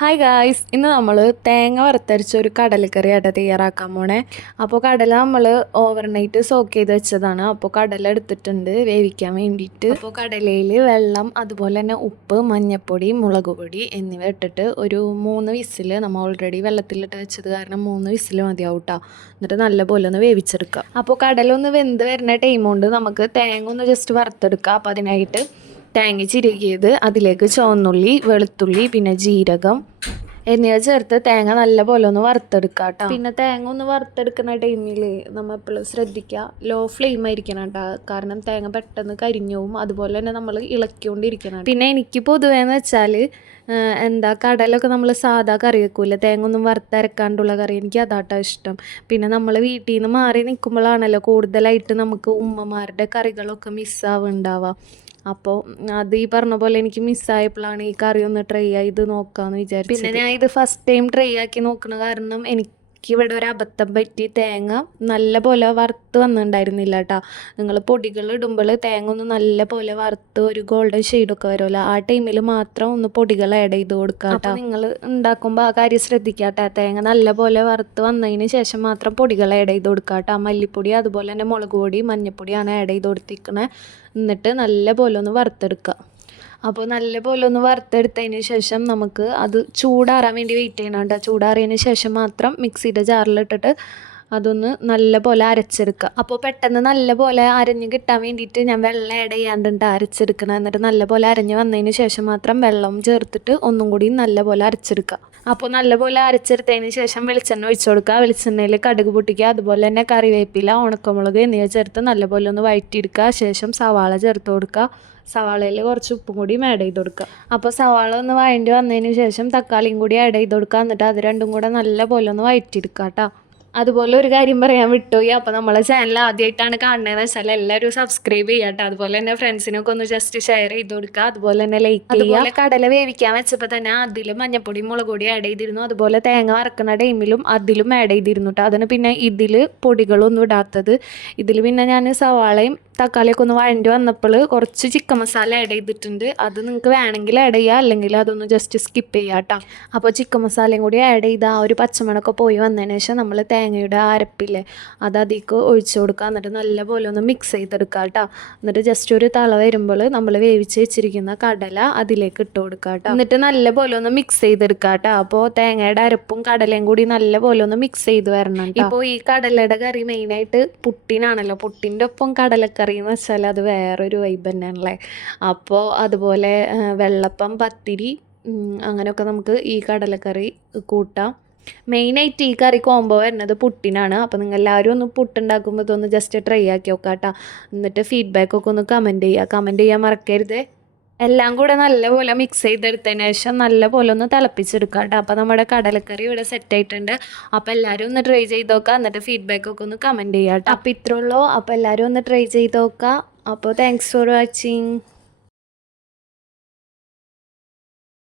Hi guys, ഇന്ന് നമ്മൾ തേങ്ങ വറുത്തരച്ച ഒരു കടലക്കറിയായിട്ട് തയ്യാറാക്കാൻ പോണേ. അപ്പോൾ കടല നമ്മൾ ഓവർനൈറ്റ് സോക്ക് ചെയ്ത് വെച്ചതാണ്. അപ്പോൾ കടല എടുത്തിട്ടുണ്ട് വേവിക്കാൻ വേണ്ടിയിട്ട്. അപ്പോൾ കടലയിൽ വെള്ളം, അതുപോലെ തന്നെ ഉപ്പ്, മഞ്ഞൾപ്പൊടി, മുളക് പൊടി എന്നിവ ഇട്ടിട്ട് ഒരു 3 വിസിൽ, നമ്മൾ ഓൾറെഡി വെള്ളത്തിലിട്ട് വെച്ചത് കാരണം 3 വിസിൽ മതിയാവും കേട്ടോ. എന്നിട്ട് നല്ലപോലെ ഒന്ന് വേവിച്ചെടുക്കാം. അപ്പോൾ കടല ഒന്ന് വെന്ത് വരുന്ന ടൈം കൊണ്ട് നമുക്ക് തേങ്ങ ഒന്ന് ജസ്റ്റ് വറുത്തെടുക്കാം. അപ്പോൾ അതിനായിട്ട് തേങ്ങ ചിരകിയത്, അതിലേക്ക് ചുവന്നുള്ളി, വെളുത്തുള്ളി, പിന്നെ ജീരകം എന്നിവ ചേർത്ത് തേങ്ങ നല്ലപോലെ ഒന്ന് വറുത്തെടുക്കുക കേട്ടോ. പിന്നെ തേങ്ങ ഒന്ന് വറുത്തെടുക്കുന്ന ടൈമിൽ നമ്മൾ എപ്പോഴും ശ്രദ്ധിക്കുക, ലോ ഫ്ലെയിം ആയിരിക്കണം കേട്ടോ. കാരണം തേങ്ങ പെട്ടെന്ന് കരിഞ്ഞു പോവും. അതുപോലെ തന്നെ നമ്മൾ ഇളക്കിക്കൊണ്ടിരിക്കണം. പിന്നെ എനിക്ക് പൊതുവേന്ന് വെച്ചാൽ കടലൊക്കെ നമ്മൾ സാധാ കറി വെക്കൂല, തേങ്ങ ഒന്നും വറുത്തരക്കാണ്ടുള്ള കറി, എനിക്ക് അതാട്ടോ ഇഷ്ടം. പിന്നെ നമ്മൾ വീട്ടിൽ നിന്ന് മാറി നിൽക്കുമ്പോഴാണല്ലോ കൂടുതലായിട്ട് നമുക്ക് ഉമ്മമാരുടെ കറികളൊക്കെ മിസ്സാവുണ്ടാവുക. അപ്പോൾ അത് ഈ പറഞ്ഞ പോലെ എനിക്ക് മിസ്സായപ്പോഴാണ് ഈ കറി ഒന്ന് ട്രൈ ചെയ്ത് നോക്കാമെന്ന് വിചാരിച്ചു. പിന്നെ ഞാൻ ഇത് ഫസ്റ്റ് ടൈം ട്രൈ ആക്കി നോക്കുന്ന കാരണം എനിക്കിവിടെ ഒരു അബദ്ധം പറ്റി, തേങ്ങ നല്ല പോലെ വറുത്ത് വന്നിട്ടുണ്ടായിരുന്നില്ല കേട്ടോ. നിങ്ങൾ പൊടികൾ ഇടുമ്പോൾ തേങ്ങ ഒന്ന് നല്ല പോലെ വറുത്ത് ഒരു ഗോൾഡൻ ഷെയ്ഡൊക്കെ വരുമല്ലോ, ആ ടൈമിൽ മാത്രം ഒന്ന് പൊടികൾ ആഡ് ചെയ്ത് കൊടുക്കുക കേട്ടോ. നിങ്ങൾ ഉണ്ടാക്കുമ്പോൾ ആ കാര്യം ശ്രദ്ധിക്കുക കേട്ടോ. തേങ്ങ നല്ല പോലെ വറുത്ത് വന്നതിന് ശേഷം മാത്രം പൊടികൾ ആഡ് ചെയ്ത് കൊടുക്കുക കേട്ടോ. മല്ലിപ്പൊടി, അതുപോലെ തന്നെ മുളക് പൊടി, മഞ്ഞൾപ്പൊടിയാണ് ആഡ് ചെയ്ത് കൊടുത്തിരിക്കുന്നത്. എന്നിട്ട് നല്ല പോലെ ഒന്ന് വറുത്തെടുക്കുക. അപ്പോൾ നല്ല പോലെ ഒന്ന് വറുത്തെടുത്തതിന് ശേഷം നമുക്ക് അത് ചൂടാറാൻ വേണ്ടി വെയിറ്റ് ചെയ്യണം കേട്ടോ. ചൂടാറിയതിന് ശേഷം മാത്രം മിക്സിയുടെ ജാറിലിട്ടിട്ട് അതൊന്ന് നല്ല പോലെ അരച്ചെടുക്കുക. അപ്പോൾ പെട്ടെന്ന് നല്ല പോലെ അരഞ്ഞ് കിട്ടാൻ വേണ്ടിയിട്ട് ഞാൻ വെള്ളം ആഡ് ചെയ്യാണ്ടുണ്ട് അരച്ചെടുക്കണം. എന്നിട്ട് നല്ല പോലെ അരഞ്ഞ് വന്നതിന് ശേഷം മാത്രം വെള്ളം ചേർത്തിട്ട് ഒന്നും കൂടി നല്ല പോലെ അരച്ചെടുക്കുക. അപ്പോൾ നല്ലപോലെ അരച്ചെടുത്തതിന് ശേഷം വെളിച്ചെണ്ണ ഒഴിച്ചു കൊടുക്കുക. വെളിച്ചെണ്ണയിൽ കടുക് പൊട്ടിക്കുക, അതുപോലെ തന്നെ കറിവേപ്പില, ഉണക്കമുളക് എന്നിവ ചേർത്ത് നല്ലപോലെ ഒന്ന് വഴറ്റിയെടുക്കുക. ശേഷം സവാള ചേർത്ത് കൊടുക്കുക. സവാളയിൽ കുറച്ച് ഉപ്പും കൂടി ആഡ് ചെയ്ത് കൊടുക്കുക. അപ്പോൾ സവാള ഒന്ന് വഴണ്ടി വന്നതിന് ശേഷം തക്കാളിയും കൂടി ആഡ് ചെയ്ത് കൊടുക്കുക. എന്നിട്ട് അത് രണ്ടും കൂടെ നല്ലപോലെ ഒന്ന് വഴറ്റിയെടുക്കുക കേട്ടോ. അതുപോലെ ഒരു കാര്യം പറയാൻ വിട്ടുപോയി. അപ്പോൾ നമ്മളെ ചാനൽ ആദ്യമായിട്ടാണ് കാണുന്നതെന്ന് വെച്ചാൽ എല്ലാവരും സബ്സ്ക്രൈബ് ചെയ്യാട്ടോ. അതുപോലെ തന്നെ ഫ്രണ്ട്സിനൊക്കെ ഒന്ന് ജസ്റ്റ് ഷെയർ ചെയ്ത് കൊടുക്കുക. അതുപോലെ തന്നെ ലൈക്ക് ചെയ്യുക. അതുപോലെ കടല വേവിക്കാൻ വെച്ചപ്പോൾ തന്നെ അതിൽ മഞ്ഞപ്പൊടി, മുളക് പൊടി ആഡ് ചെയ്തിരുന്നു. അതുപോലെ തേങ്ങ വറക്കുന്ന ടൈമിലും അതിലും ആഡ് ചെയ്തിരുന്നു കേട്ടോ. അതിന് പിന്നെ ഇതിൽ പൊടികളൊന്നും ഇടാത്തത്. ഇതിൽ പിന്നെ ഞാൻ സവാളയും തക്കാളിയൊക്കെ ഒന്ന് വഴണ്ടി വന്നപ്പോൾ കുറച്ച് ചിക്കൻ മസാല ആഡ് ചെയ്തിട്ടുണ്ട്. അത് നിങ്ങൾക്ക് വേണമെങ്കിൽ ആഡ് ചെയ്യുക, അല്ലെങ്കിൽ അതൊന്ന് ജസ്റ്റ് സ്കിപ്പ് ചെയ്യുക കേട്ടോ. അപ്പോൾ ചിക്കൻ മസാലയും കൂടി ആഡ് ചെയ്ത് ആ ഒരു പച്ചമണമൊക്കെ പോയി വന്നതിന് ശേഷം നമ്മൾ തേങ്ങയുടെ അരപ്പില്ലേ അത് അതിലേക്ക് ഒഴിച്ചു കൊടുക്കുക. എന്നിട്ട് നല്ലപോലെ ഒന്ന് മിക്സ് ചെയ്തെടുക്കുക കേട്ടോ. എന്നിട്ട് ജസ്റ്റ് ഒരു തള വരുമ്പോൾ നമ്മൾ വേവിച്ച് വെച്ചിരിക്കുന്ന കടല അതിലേക്ക് ഇട്ട് കൊടുക്കുക കേട്ടോ. എന്നിട്ട് നല്ലപോലെ ഒന്ന് മിക്സ് ചെയ്തെടുക്കുക കേട്ടോ. അപ്പോൾ തേങ്ങയുടെ അരപ്പും കടലയും കൂടി നല്ലപോലെ ഒന്ന് മിക്സ് ചെയ്ത് വരണം. ഇപ്പോൾ ഈ കടലയുടെ കറി മെയിനായിട്ട് പുട്ടിനാണല്ലോ. പുട്ടിൻ്റെ ഒപ്പം കടലക്കറി എന്ന് വെച്ചാൽ അത് വേറൊരു വൈബ് തന്നെയാണല്ലേ. അപ്പോൾ അതുപോലെ വെള്ളപ്പം, പത്തിരി, അങ്ങനെയൊക്കെ നമുക്ക് ഈ കടലക്കറി കൂട്ടാം. മെയിനായിട്ട് ഈ കറി കോംബോ വരുന്നത് പുട്ടിനാണ്. അപ്പോൾ നിങ്ങൾ എല്ലാവരും ഒന്ന് പുട്ടുണ്ടാക്കുമ്പോൾ ഇതൊന്ന് ജസ്റ്റ് ട്രൈ ആക്കി നോക്കാം കേട്ടോ. എന്നിട്ട് ഫീഡ്ബാക്കൊക്കെ ഒന്ന് കമൻറ്റ് ചെയ്യാൻ മറക്കരുത്. എല്ലാം കൂടെ നല്ലപോലെ മിക്സ് ചെയ്തെടുത്തതിന് ശേഷം നല്ലപോലെ ഒന്ന് തിളപ്പിച്ചെടുക്കുക കേട്ടോ. അപ്പോൾ നമ്മുടെ കടലക്കറി ഇവിടെ സെറ്റായിട്ടുണ്ട്. അപ്പോൾ എല്ലാവരും ഒന്ന് ട്രൈ ചെയ്ത് നോക്കുക. എന്നിട്ട് ഫീഡ്ബാക്കൊക്കെ ഒന്ന് കമൻറ്റ് ചെയ്യാം കേട്ടോ. അപ്പോൾ ഇത്രേ ഉള്ളൂ. അപ്പോൾ എല്ലാവരും ഒന്ന് ട്രൈ ചെയ്ത് നോക്കുക. അപ്പോൾ താങ്ക്സ് ഫോർ വാച്ചിങ്.